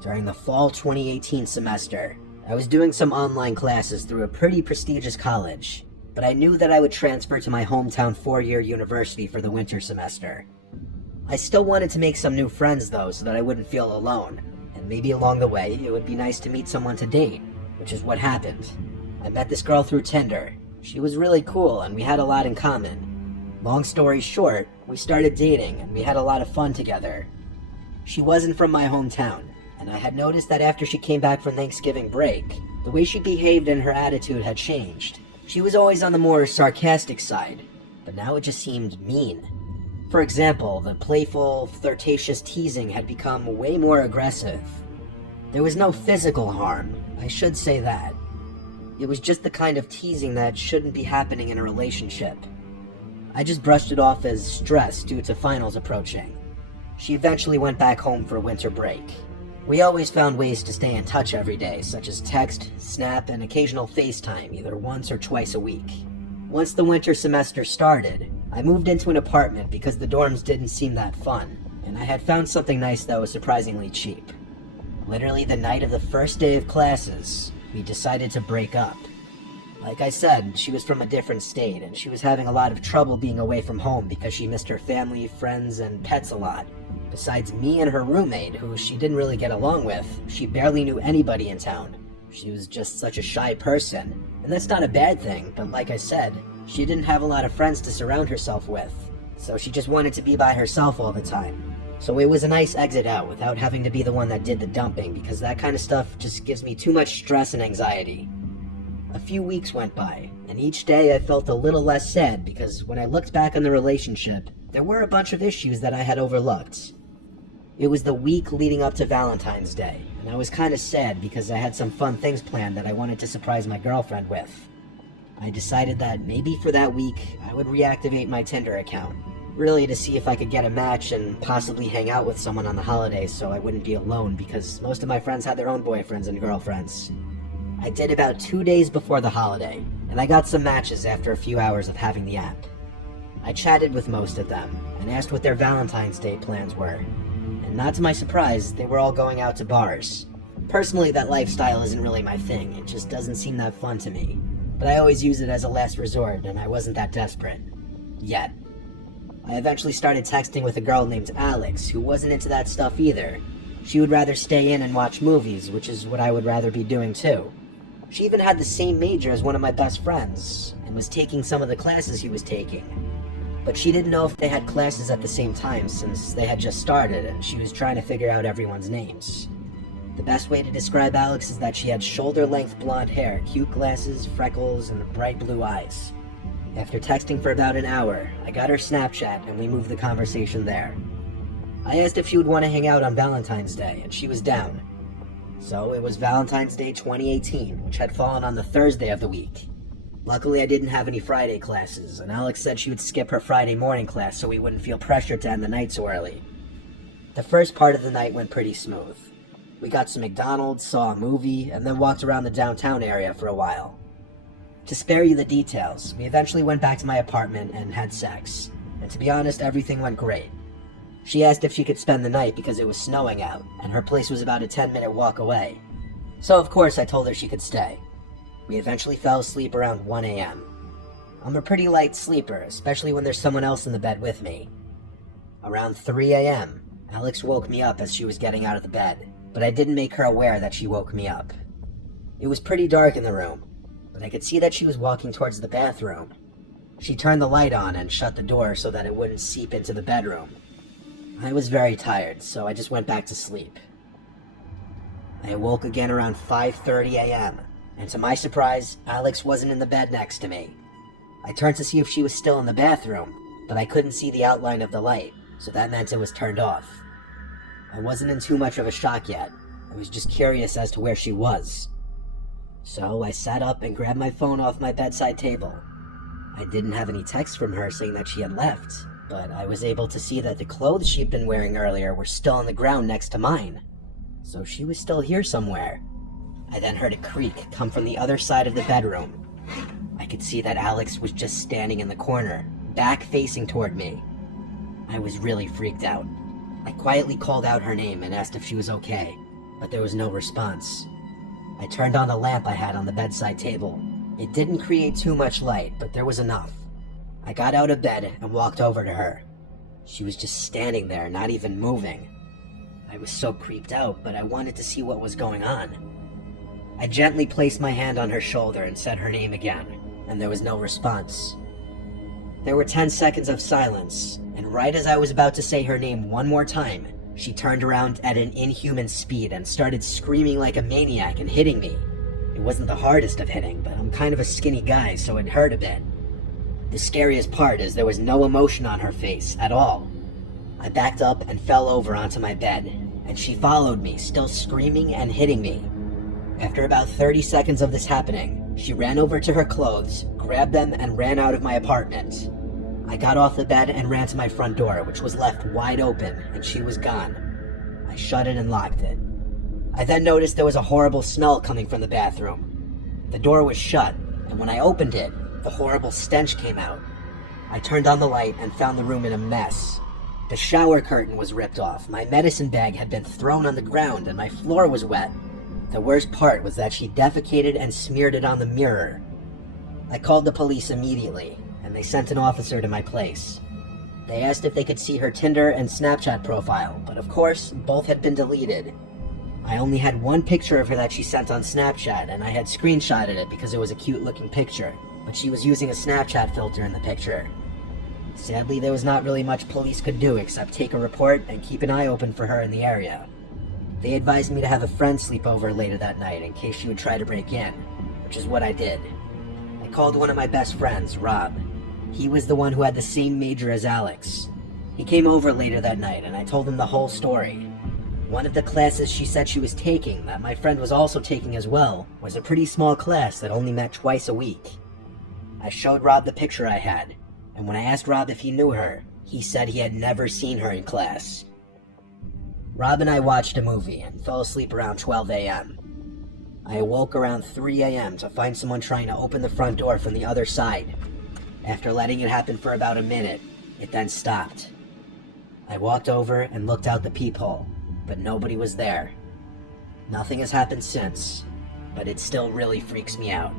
During the fall 2018 semester, I was doing some online classes through a pretty prestigious college, but I knew that I would transfer to my hometown four-year university for the winter semester. I still wanted to make some new friends though, so that I wouldn't feel alone, and maybe along the way it would be nice to meet someone to date, which is what happened. I met this girl through Tinder. She was really cool and we had a lot in common. Long story short, we started dating and we had a lot of fun together. She wasn't from my hometown, and I had noticed that after she came back from Thanksgiving break, the way she behaved and her attitude had changed. She was always on the more sarcastic side, but now it just seemed mean. For example, the playful, flirtatious teasing had become way more aggressive. There was no physical harm, I should say that. It was just the kind of teasing that shouldn't be happening in a relationship. I just brushed it off as stress due to finals approaching. She eventually went back home for winter break. We always found ways to stay in touch every day, such as text, Snap, and occasional FaceTime, either once or twice a week. Once the winter semester started, I moved into an apartment because the dorms didn't seem that fun, and I had found something nice that was surprisingly cheap. Literally the night of the first day of classes, we decided to break up. Like I said, she was from a different state, and she was having a lot of trouble being away from home because she missed her family, friends, and pets a lot. Besides me and her roommate, who she didn't really get along with, she barely knew anybody in town. She was just such a shy person, and that's not a bad thing, but like I said, she didn't have a lot of friends to surround herself with, so she just wanted to be by herself all the time. So it was a nice exit out without having to be the one that did the dumping, because that kind of stuff just gives me too much stress and anxiety. A few weeks went by, and each day I felt a little less sad because when I looked back on the relationship, there were a bunch of issues that I had overlooked. It was the week leading up to Valentine's Day, and I was kind of sad because I had some fun things planned that I wanted to surprise my girlfriend with. I decided that maybe for that week, I would reactivate my Tinder account, really to see if I could get a match and possibly hang out with someone on the holidays so I wouldn't be alone because most of my friends had their own boyfriends and girlfriends. I did about 2 days before the holiday, and I got some matches after a few hours of having the app. I chatted with most of them, and asked what their Valentine's Day plans were. And not to my surprise, they were all going out to bars. Personally, that lifestyle isn't really my thing, it just doesn't seem that fun to me. But I always use it as a last resort, and I wasn't that desperate. Yet. I eventually started texting with a girl named Alex, who wasn't into that stuff either. She would rather stay in and watch movies, which is what I would rather be doing too. She even had the same major as one of my best friends, and was taking some of the classes he was taking. But she didn't know if they had classes at the same time since they had just started, and she was trying to figure out everyone's names. The best way to describe Alex is that she had shoulder-length blonde hair, cute glasses, freckles, and bright blue eyes. After texting for about an hour, I got her Snapchat and we moved the conversation there. I asked if she would want to hang out on Valentine's Day, and she was down. So it was Valentine's Day 2018, which had fallen on the Thursday of the week. Luckily, I didn't have any Friday classes, and Alex said she would skip her Friday morning class so we wouldn't feel pressured to end the night so early. The first part of the night went pretty smooth. We got some McDonald's, saw a movie, and then walked around the downtown area for a while. To spare you the details, we eventually went back to my apartment and had sex, and to be honest, everything went great. She asked if she could spend the night because it was snowing out, and her place was about a 10-minute walk away. So of course I told her she could stay. We eventually fell asleep around 1 a.m. I'm a pretty light sleeper, especially when there's someone else in the bed with me. Around 3 a.m., Alex woke me up as she was getting out of the bed, but I didn't make her aware that she woke me up. It was pretty dark in the room, but I could see that she was walking towards the bathroom. She turned the light on and shut the door so that it wouldn't seep into the bedroom. I was very tired, so I just went back to sleep. I awoke again around 5:30 a.m., and to my surprise, Alex wasn't in the bed next to me. I turned to see if she was still in the bathroom, but I couldn't see the outline of the light, so that meant it was turned off. I wasn't in too much of a shock yet. I was just curious as to where she was. So I sat up and grabbed my phone off my bedside table. I didn't have any text from her saying that she had left, but I was able to see that the clothes she'd been wearing earlier were still on the ground next to mine. So she was still here somewhere. I then heard a creak come from the other side of the bedroom. I could see that Alex was just standing in the corner, back facing toward me. I was really freaked out. I quietly called out her name and asked if she was okay. but there was no response. I turned on the lamp I had on the bedside table. It didn't create too much light, but there was enough. I got out of bed and walked over to her. She was just standing there, not even moving. I was so creeped out, but I wanted to see what was going on. I gently placed my hand on her shoulder and said her name again, and there was no response. There were 10 seconds of silence, and right as I was about to say her name one more time, she turned around at an inhuman speed and started screaming like a maniac and hitting me. It wasn't the hardest of hitting, but I'm kind of a skinny guy, so it hurt a bit. The scariest part is there was no emotion on her face at all. I backed up and fell over onto my bed, and she followed me, still screaming and hitting me. After about 30 seconds of this happening, she ran over to her clothes, grabbed them, and ran out of my apartment. I got off the bed and ran to my front door, which was left wide open, and she was gone. I shut it and locked it. I then noticed there was a horrible smell coming from the bathroom. The door was shut, and when I opened it, the horrible stench came out. I turned on the light and found the room in a mess. The shower curtain was ripped off, my medicine bag had been thrown on the ground, and my floor was wet. The worst part was that she defecated and smeared it on the mirror. I called the police immediately, and they sent an officer to my place. They asked if they could see her Tinder and Snapchat profile, but of course, both had been deleted. I only had one picture of her that she sent on Snapchat, and I had screenshotted it because it was a cute-looking picture, but she was using a Snapchat filter in the picture. Sadly, there was not really much police could do except take a report and keep an eye open for her in the area. They advised me to have a friend sleep over later that night in case she would try to break in, which is what I did. I called one of my best friends, Rob. He was the one who had the same major as Alex. He came over later that night and I told him the whole story. One of the classes she said she was taking, that my friend was also taking as well, was a pretty small class that only met twice a week. I showed Rob the picture I had, and when I asked Rob if he knew her, he said he had never seen her in class. Rob and I watched a movie and fell asleep around 12 a.m. I awoke around 3 a.m. to find someone trying to open the front door from the other side. After letting it happen for about a minute, it then stopped. I walked over and looked out the peephole, but nobody was there. Nothing has happened since, but it still really freaks me out.